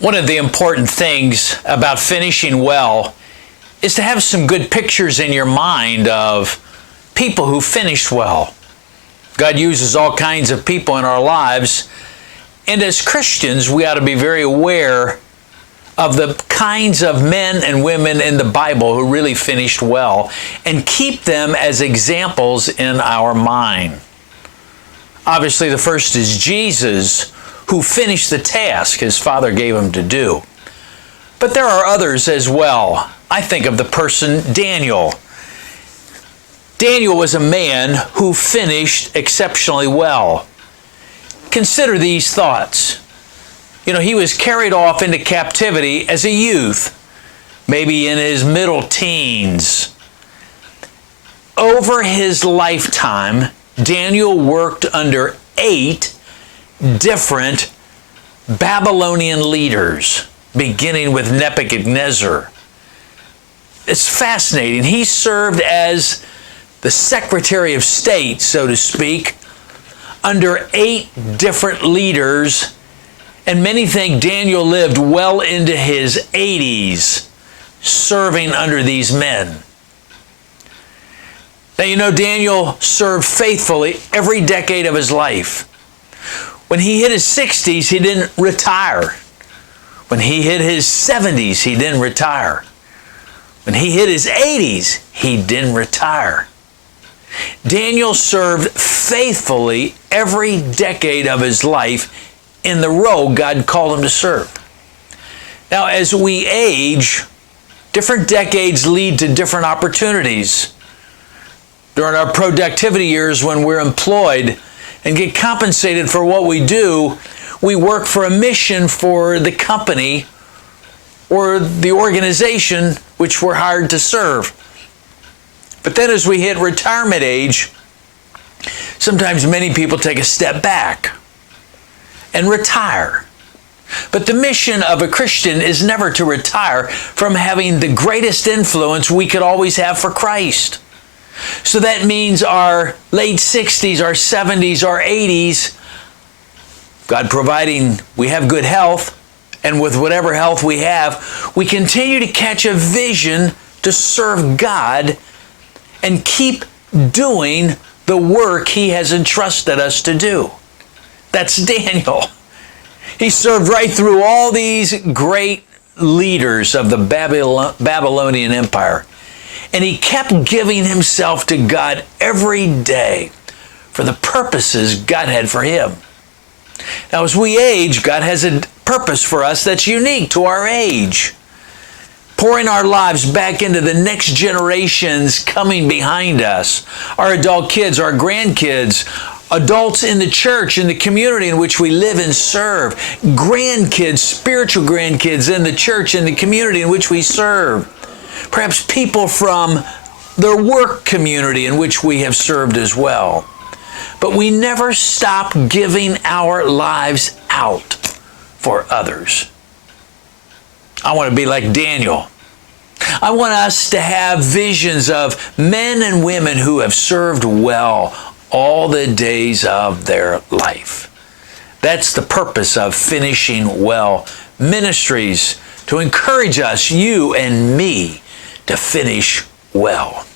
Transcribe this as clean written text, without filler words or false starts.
One of the important things about finishing well is to have some good pictures in your mind of people who finished well. God uses all kinds of people in our lives, and as Christians, we ought to be very aware of the kinds of men and women in the Bible who really finished well and keep them as examples in our mind. Obviously, the first is Jesus, who finished the task his Father gave him to do. But there are others as well. I think of the person Daniel. Daniel was a man who finished exceptionally well. Consider these thoughts. He was carried off into captivity as a youth, maybe in his middle teens. Over his lifetime, Daniel worked under 8 different Babylonian leaders, beginning with Nebuchadnezzar. It's fascinating. He served as the Secretary of State, so to speak, under 8 different leaders, and many think Daniel lived well into his 80s serving under these men. Now, Daniel served faithfully every decade of his life. When he hit his 60s, he didn't retire. When he hit his 70s, he didn't retire. When he hit his 80s, he didn't retire. Daniel served faithfully every decade of his life in the role God called him to serve. Now, as we age, different decades lead to different opportunities. During our productivity years, when we're employed and get compensated for what we do, we work for a mission for the company or the organization which we're hired to serve. But then as we hit retirement age, sometimes many people take a step back and retire. But the mission of a Christian is never to retire from having the greatest influence we could always have for Christ. So that means our late 60s, our 70s, our 80s, God providing we have good health, and with whatever health we have, we continue to catch a vision to serve God and keep doing the work He has entrusted us to do. That's Daniel. He served right through all these great leaders of the Babylonian Empire. And he kept giving himself to God every day for the purposes God had for him. Now, as we age, God has a purpose for us that's unique to our age. Pouring our lives back into the next generations coming behind us, our adult kids, our grandkids, adults in the church, in the community in which we live and serve, grandkids, spiritual grandkids in the church, in the community in which we serve. Perhaps people from their work community in which we have served as well. But we never stop giving our lives out for others. I want to be like Daniel. I want us to have visions of men and women who have served well all the days of their life. That's the purpose of Finishing Well Ministries, to encourage us, you and me, to finish well.